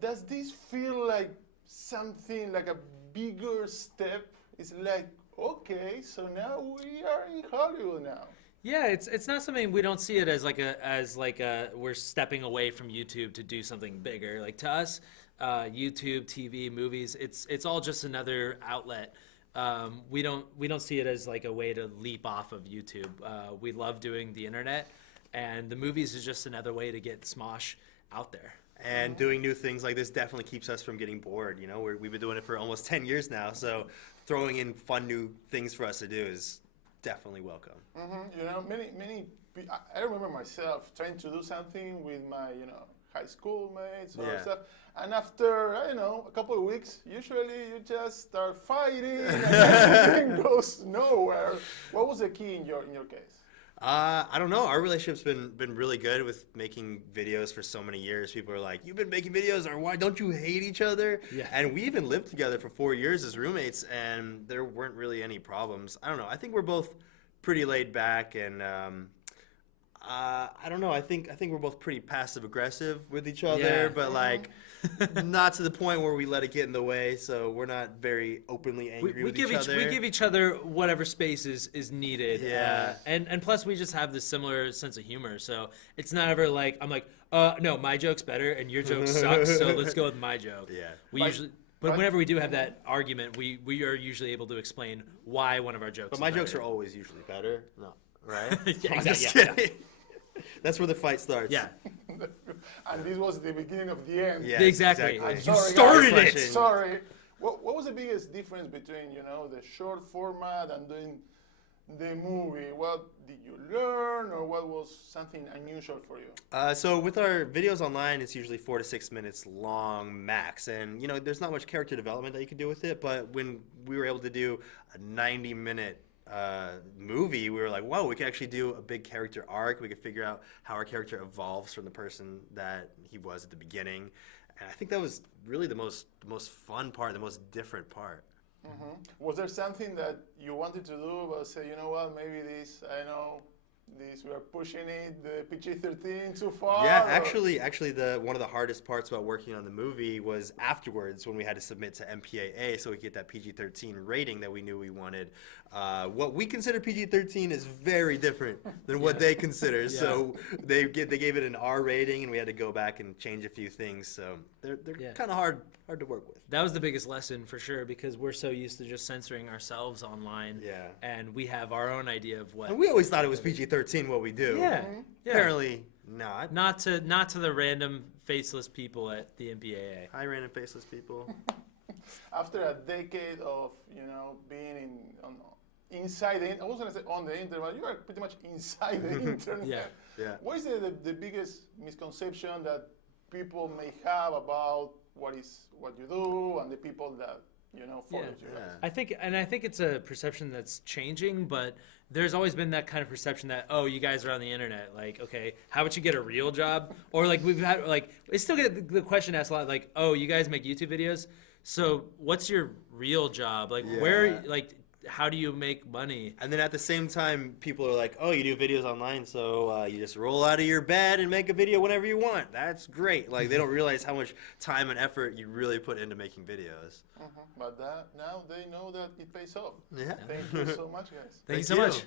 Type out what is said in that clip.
Does this feel like something like a bigger step? It's like, okay, so now we are in Hollywood now. Yeah, it's not something, we don't see it as like a we're stepping away from YouTube to do something bigger. Like to us, YouTube, TV, movies, it's all just another outlet. We don't see it as like a way to leap off of YouTube. We love doing the internet, and the movies is just another way to get Smosh out there. And doing new things like this definitely keeps us from getting bored. You know, we've been doing it for almost 10 years now, so throwing in fun new things for us to do is definitely welcome. You know, I remember myself trying to do something with my, high school mates or stuff. And after, I don't know, a couple of weeks, usually you just start fighting and everything goes nowhere. What was the key in your case? I don't know. Our relationship's been really good with making videos for so many years. People are like, "You've been making videos, or why don't you hate each other?" Yeah. And we even lived together for 4 years as roommates, and there weren't really any problems. I don't know. I think we're both pretty laid back, and I don't know. I think we're both pretty passive aggressive with each other, but like not to the point where we let it get in the way. So we're not very openly angry with each other. We give each other whatever space is needed. Yeah. And plus we just have this similar sense of humor. So it's not ever like I'm like, no, my joke's better and your joke sucks. So let's go with my joke. Yeah. But whenever we do have that argument, we are usually able to explain why one of our jokes. But my jokes are always usually better. No, right? Yeah, I'm just exactly. kidding. That's where the fight starts. Yeah. And this was the beginning of the end. Yeah, Exactly. exactly. You Sorry, started guys. it. Sorry. What was the biggest difference between, the short format and doing the movie? What did you learn, or what was something unusual for you? So with our videos online, it's usually 4 to 6 minutes long max, and there's not much character development that you can do with it. But when we were able to do a 90-minute movie, we were like, whoa, we can actually do a big character arc. We could figure out how our character evolves from the person that he was at the beginning. And I think that was really the most fun part, the most different part. Was there something that you wanted to do, but say, you know what, maybe this, we are pushing it, the PG-13 too far? Yeah, actually, one of the hardest parts about working on the movie was afterwards when we had to submit to MPAA so we could get that PG-13 rating that we knew we wanted. What we consider PG-13 is very different than what they consider. Yeah. So they gave it an R rating, and we had to go back and change a few things. So they're kind of hard to work with. That was the biggest lesson for sure, because we're so used to just censoring ourselves online. Yeah. And we have our own idea of what. And we always thought it was PG-13 what we do. Yeah. Yeah. Apparently not. Not to the random faceless people at the MPAA. Hi, random faceless people. After a decade of, being inside I was going to say on the internet, but you are pretty much inside the internet. Yeah. What is the biggest misconception that people may have about what you do and the people that follow you guys? I think it's a perception that's changing, but there's always been that kind of perception that, oh, you guys are on the internet. Like, okay, how about you get a real job? Or like we've had I still get the question asked a lot, like, oh, you guys make YouTube videos, so what's your real job? Like, where, like, how do you make money? And then at the same time, people are like, oh, you do videos online, so you just roll out of your bed and make a video whenever you want. That's great. Like, they don't realize how much time and effort you really put into making videos. But now they know that it pays off. Yeah. Thank you so much, guys. Thank you so much.